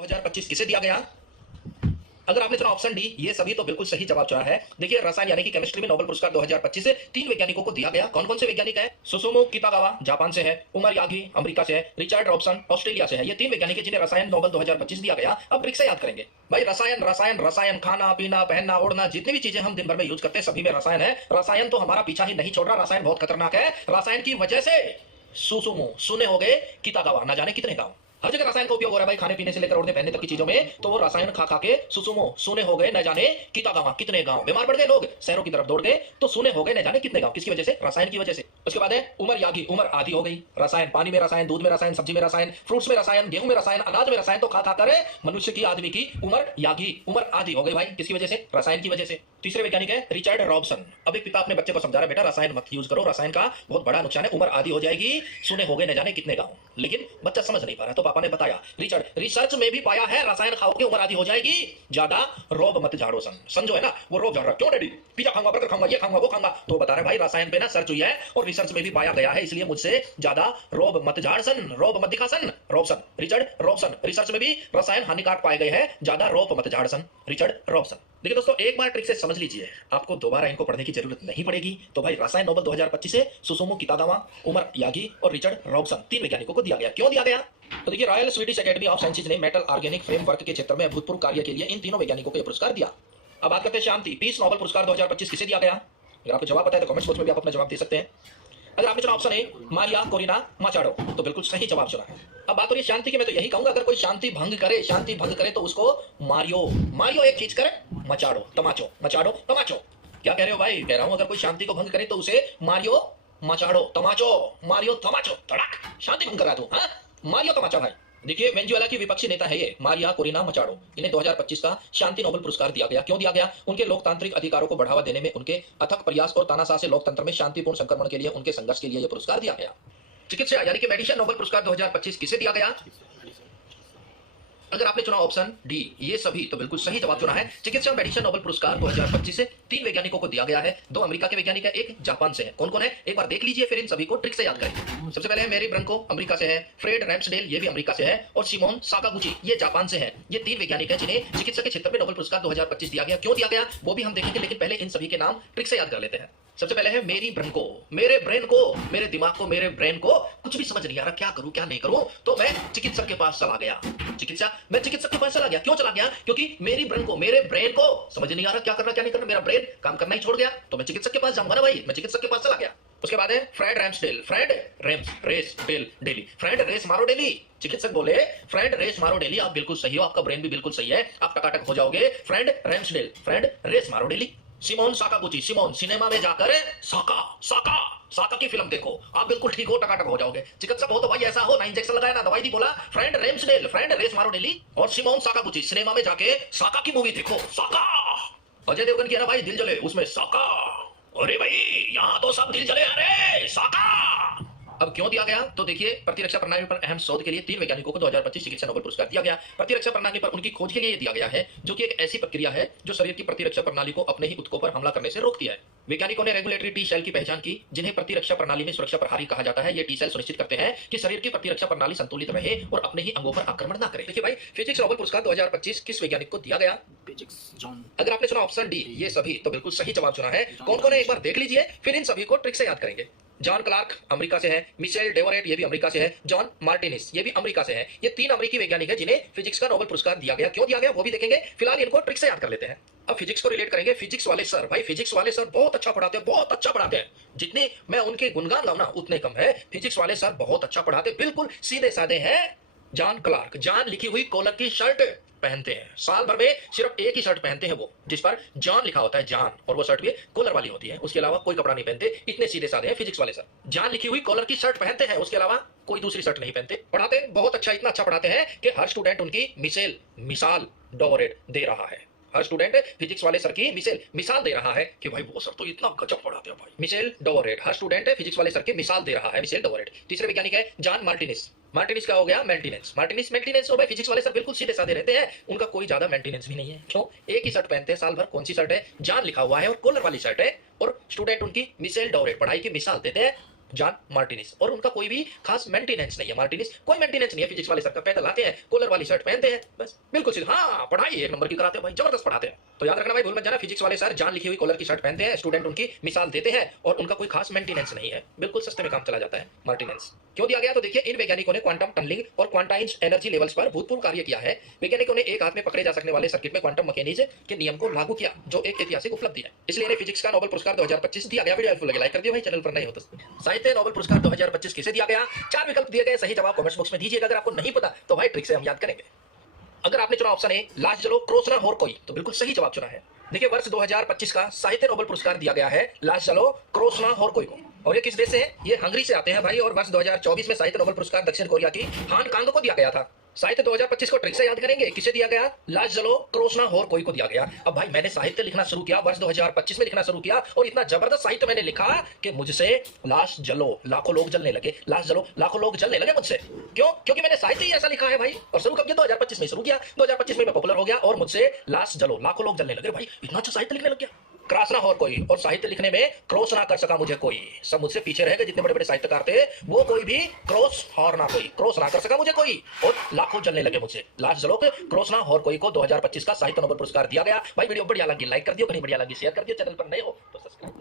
2025 किसे दिया गया? अगर आपने चुना ऑप्शन डी ये सभी तो बिल्कुल सही जवाब चुना है। देखिए रसायन यानी कि केमिस्ट्री में नोबेल पुरस्कार 2025 से 3 वैज्ञानिकों को दिया गया। कौन कौन से वैज्ञानिक है? सुसुमो कितागावा जापान से है, उमर यागी अमेरिका से है, रिचर्ड रॉबसन ऑस्ट्रेलिया से है। ये 3 वैज्ञानिक जिन्हें रसायन नोबेल 2025 दिया गया। अब ट्रिक से याद करेंगे भाई, रसायन रसायन रसायन, खाना पीना पहनना ओढ़ना जितनी भी चीजें हम दिन भर में यूज करते हैं सभी में रसायन है। रसायन तो हमारा पीछा ही नहीं छोड़ रहा, रसायन बहुत खतरनाक है। रसायन की वजह से सुसुमो सुने हो गए कितागावा ना जाने कितने गांव। हर जगह रसायन का उपयोग हो रहा है भाई, खाने पीने से लेकर ओढ़ने पहनने तक की चीजों में। तो वो रसायन खा खा के सुसुमो सुने हो गए न जाने कितागावा कितने गांव। बीमार पड़ गए लोग, शहरों की तरफ दौड़ गए तो सुने हो गए न जाने कितने गांव। किसकी वजह से? रसायन की वजह से। उसके बाद है उमर यागी, उमर आधी हो गई। रसायन, पानी में रसायन, दूध में रसायन, सब्जी में रसायन, फ्रूट्स में रसायन, गेहूं में रसायन, अनाज में रसायन। तो खा खा कर मनुष्य की आदमी की उमर यागी, उमर आधी हो गई भाई। किसकी वजह से? रसायन की वजह से। तीसरे वैज्ञानिक है रिचर्ड रॉबसन। अब एक पिता अपने बच्चे को समझा रहा है, बेटा रसायन मत यूज करो, रसायन का बहुत बड़ा नुकसान है, उमर आधी हो जाएगी, सुने हो गए न जाने कितने गांव। लेकिन बच्चा समझ नहीं पा रहा तो पापा ने बताया, रिचर्ड रिसर्च में भी पाया है रसायन खाओगे उमर आधी हो जाएगी, ज्यादा रोब मत झाड़ो। समझो है ना, वो रोब झाड़ रहा, क्यों डैडी? पिज्जा खाऊंगा, बर्गर खाऊंगा, ये खाऊंगा, वो खाऊंगा। तो बता रहा है भाई रसायन पे ना सर्च हुई है और रिसर्च में भी पाया गया है, इसलिए मुझसे ज्यादा रोब मत झाड़ सन, रोब मत दिखा सन। रॉबसन, रिचर्ड रॉबसन, रिसर्च में भी रसायन हानिकारक पाए गए हैं, ज्यादा रोब मत झाड़ सन, रिचर्ड रॉबसन। देखिए दोस्तों एक बार ट्रिक से समझ लीजिए, आपको दोबारा इनको पढ़ने की जरूरत नहीं पड़ेगी। तो भाई रसायन नोबेल 2025 से सुसुमो कितागावा, उमर यागी और रिचर्ड रॉबसन 3 वैज्ञानिकों को दिया गया। क्यों दिया गया? तो देखिए royal Swedish academy of sciences ने मेटल ऑर्गेनिक फ्रेमवर्क के क्षेत्र में अभूतपूर्व कार्य के लिए इन तीनों वैज्ञानिकों को यह पुरस्कार दिया। अब बात करते हैं शांति पीस नोबेल पुरस्कार 2025 किसे दिया गया? अगर आपको जवाब पता है तो कमेंट बॉक्स में भी आप अपना जवाब दे सकते हैं। अगर आपने चुना ऑप्शन ए मारिया कोरिना माचाडो तो बिल्कुल सही जवाब चुना है। अब बात हो रही है शांति की, मैं तो यही कहूंगा अगर कोई शांति भंग करे तो उसको मारियो मारियो एक चीज करे, मचाडो तमाचो, मचाडो तमाचो। क्या कह रहे हो भाई? कह रहा हूं अगर कोई शांति को भंग करे तो उसे मारियो मचाडो तमाचो, मारियो तमाचो, धड़ाक शांति भंग करा दो। हाँ मारियो तमाचा भाई। देखिए वेनेजुएला की विपक्षी नेता है ये मारिया कोरिना मचाडो, इन्हें 2025 का शांति नोबेल पुरस्कार दिया गया। क्यों दिया गया? उनके लोकतांत्रिक अधिकारों को बढ़ावा देने में उनके अथक प्रयास और तानाशाह से लोकतंत्र में शांतिपूर्ण संक्रमण के लिए उनके संघर्ष के लिए यह पुरस्कार दिया गया। चिकित्सा यानी कि मेडिसिन नोबेल पुरस्कार 2025 किसे दिया गया? अगर आपने चुना ऑप्शन डी ये सभी तो बिल्कुल सही जवाब चुना है। चिकित्सा मेडिसिन नोबेल पुरस्कार 2025 से 3 वैज्ञानिकों को दिया गया है। 2 अमेरिका के वैज्ञानिक है, एक जापान से है। कौन कौन है एक बार देख लीजिए, फिर इन सभी को ट्रिक से याद करें। सबसे पहले है मेरी ब्रंको अमेरिका से है, फ्रेड रैम्सडेल ये भी अमेरिका से है, और सिमोन साकागुची ये जापान से है। ये 3 वैज्ञानिक है जिन्हें चिकित्सा के क्षेत्र में नोबेल पुरस्कार 2025 दिया गया। क्यों दिया गया वो भी हम देखेंगे, लेकिन पहले इन सभी के नाम ट्रिक से याद कर लेते हैं। सबसे पहले है मेरी ब्रंको, मेरे ब्रेन को, मेरे दिमाग को, मेरे ब्रेन को कुछ भी समझ नहीं आ रहा, क्या करूं क्या नहीं करूं, तो मैं चिकित्सक के पास चला गया। मैं चिकित्सक के पास चला गया। क्यों चला गया? क्योंकि मेरी ब्रंको, मेरे ब्रेन को समझ नहीं आ रहा क्या करना क्या नहीं करना, मेरा ब्रेन काम करना ही छोड़ गया, तो मैं चिकित्सक के पास जाऊंगा ना भाई, मैं चिकित्सक के पास चला गया। उसके बाद है Fred Ramsdell, Fred race dell daily, Fred race मारो डेली। चिकित्सक बोले फ्रेड रेस मारो डेली, आप बिल्कुल सही हो, आपका ब्रेन भी बिल्कुल सही है, आप टकाटक हो जाओगे। फ्रेड रैम्सडेल, फ्रेड रेस मारो daily. Simone Sakaguchi, Simone cinema में जाकर साका साका साका की फिल्म देखो, आप बिल्कुल ठीक हो, टकाटक हो जाओगे। चिकित्सक हो तो भाई ऐसा हो, ना इंजेक्शन लगाया ना दवाई दी, बोला फ्रेंड रैम्सडेल, फ्रेंड रेस मारो डेली। और सिमोन साकागुची सिनेमा में जाके साका की मूवी देखो, साका। अजय देवगन की है ना भाई दिल जले, उसमें साका। अरे भाई यहाँ तो सब दिल जले, अरे साका। अब क्यों दिया गया? तो देखिए प्रतिरक्षा प्रणाली पर अहम शोध के लिए 3 वैज्ञानिकों को 2025 चिकित्सा नोबेल पुरस्कार दिया गया। प्रतिरक्षा प्रणाली पर उनकी खोज के लिए दिया गया है, जो कि एक ऐसी प्रक्रिया है जो शरीर की प्रतिरक्षा प्रणाली को अपने ही उत्कों पर हमला करने से रोकती है। वैज्ञानिकों ने रेगुलेटरी टी सेल की पहचान की, जिन्हें प्रतिरक्षा प्रणाली में सुरक्षा प्रहरी कहा जाता है। ये टी सेल सुनिश्चित करते हैं कि शरीर की प्रतिरक्षा प्रणाली संतुलित रहे और अपने ही अंगों पर आक्रमण न करे। देखिए भाई फिजिक्स नोबेल पुरस्कार 2025 किस वैज्ञानिक को दिया गया? अगर आपने चुना ऑप्शन डी ये सभी तो बिल्कुल सही जवाब चुना है। कौन कौन है एक बार देख लीजिए, फिर इन सभी को ट्रिक से याद करेंगे। जॉन क्लार्क अमेरिका से है, मिशेल डेवरेट ये भी अमेरिका से है, जॉन मार्टिनिस ये भी अमेरिका से है। ये 3 अमेरिकी वैज्ञानिक है जिन्हें फिजिक्स का नोबेल पुरस्कार दिया गया। क्यों दिया गया वो भी देखेंगे, फिलहाल इनको ट्रिक से याद कर लेते हैं। अब फिजिक्स को रिलेट करेंगे। फिजिक्स वाले सर, भाई फिजिक्स वाले सर बहुत अच्छा पढ़ाते हैं, बहुत अच्छा पढ़ाते हैं। जितने मैं उनके गुणगान गाऊं ना उतने कम है। फिजिक्स वाले सर बहुत अच्छा पढ़ाते, बिल्कुल सीधे साधे हैं। जॉन क्लार्क, जॉन लिखी हुई कॉलर की शर्ट पहनते हैं, साल भर में सिर्फ एक ही शर्ट पहनते हैं वो, जिस पर जॉन लिखा होता है, जॉन, और वो शर्ट भी कॉलर वाली होती है, उसके अलावा कोई कपड़ा नहीं पहनते। इतने सीधे साधे हैं फिजिक्स वाले सर। जॉन लिखी हुई कॉलर की शर्ट पहनते हैं, उसके अलावा कोई दूसरी शर्ट नहीं पहनते। पढ़ाते बहुत अच्छा, इतना अच्छा पढ़ाते हैं कि हर स्टूडेंट उनकी मिसाल डोरेट दे रहा है। हर स्टूडेंट फिजिक्स वाले सर की मिसाल दे रहा है कि भाई वो सर तो इतना गजब पढ़ाते हैं भाई। मिशेल डोवरेट, हर स्टूडेंट फिजिक्स वाले सर की मिसाल दे रहा है, मिशेल डोवरेट। तीसरे वैज्ञानिक है जॉन मार्टिनिस। मार्टिनिस का हो गया मेंटेनेंस, मेंटेनेंस। और भाई फिजिक्स वाले सर बिल्कुल सीधे साधे रहते हैं, उनका कोई ज्यादा मेंटेनेंस भी नहीं है। क्यों? एक ही शर्ट पहनते हैं साल भर। कौन सी शर्ट है? जॉन लिखा हुआ है और कॉलर वाली शर्ट है, और स्टूडेंट उनकी मिशेल डोवरेट पढ़ाई की मिसाल देते हैं। जॉन मार्टिनिस, और उनका कोई भी खास मेंटेनेंस नहीं है। मार्टिनिस कोई मेंटेनेंस नहीं है, फिजिक्स वाले सर का पैदल आते हैं, कॉलर वाली शर्ट पहनते हैं, बस बिल्कुल सीधा। हाँ, पढ़ाई एक नंबर की कराते हैं भाई, जबरदस्त पढ़ाते हैं। तो याद रखना भाई, भूल मत जाना, फिजिक्स वाले सर जॉन लिखी हुई कॉलर की शर्ट पहनते हैं, स्टूडेंट उनकी मिसाल देते हैं, और उनका कोई खास मेंटेनेंस नहीं है, बिल्कुल सस्ते में काम चला जाता है। मार्टिनेंस क्यों दिया गया? तो देखिए, इन वैज्ञानिकों ने क्वांटम टनलिंग और क्वांटाइज एनर्जी लेवल्स पर भूतपूर्व कार्य किया है। वैज्ञानिकों ने एक हाथ में पकड़े जा सकने वाले सर्किट में क्वांटम मैकेनिज्म के नियम को लागू किया, जो एक ऐतिहासिक उपलब्धि है। इसलिए इन्हें फिजिक्स का नोबेल पुरस्कार 2025 दिया गया। वीडियो हेल्पफुल लगे लाइक कर दियो भाई, चैनल पर नए हो तो। साहित्य नोबेल पुरस्कार 2025 किसे दिया गया? 4 विकल्प दिए गए, सही जवाब कमेंट बॉक्स में दीजिएगा। अगर आपको नहीं पता तो भाई ट्रिक से हम याद करेंगे। अगर आपने चुना ऑप्शन ए, लाजलो क्रोसना और कोई, तो बिल्कुल सही जवाब चुना है। देखिए, वर्ष 2025 का साहित्य नोबेल पुरस्कार दिया गया है लाजलो क्रोसना और कोई को, और ये किस देश से है? ये हंगरी से आते हैं भाई। और वर्ष 2024 में साहित्य नोबेल पुरस्कार दक्षिण कोरिया की हान कांग को दिया गया था। साहित्य 2025 को ट्रिक से याद करेंगे, किसे दिया गया? लाजलो क्रोसना और कोई को दिया गया। अब भाई, मैंने साहित्य लिखना शुरू किया वर्ष 2025 में लिखना शुरू किया, और इतना जबरदस्त साहित्य मैंने लिखा कि मुझसे लाश जलो लाखों लोग जलने लगे। लाश जलो लाखों लोग जलने लगे मुझसे। क्यों? क्योंकि मैंने साहित्य ही ऐसा लिखा है भाई। और शुरू कब किया? 2025 में शुरू किया, 2025 में मैं पॉपुलर हो गया, और मुझसे लाश जलो लाखों लोग जलने लगे। भाई, इतना अच्छा साहित्य लिखने लग गया। क्रासना और कोई, और साहित्य लिखने में क्रॉस ना कर सका मुझे कोई। सब मुझसे पीछे रह गए, जितने बड़े बड़े साहित्यकार थे वो कोई भी क्रॉस ना कर सका मुझे कोई, और लाखों जलने लगे मुझसे। लास्ट जलो क्रॉस ना और कोई को 2025 का साहित्य नोबेल पुरस्कार दिया गया। भाई, वीडियो बढ़िया लगी लाइक कर दियो, कहीं बढ़िया लगी शेयर कर दियो, चैनल पर नए हो तो सब्सक्राइब।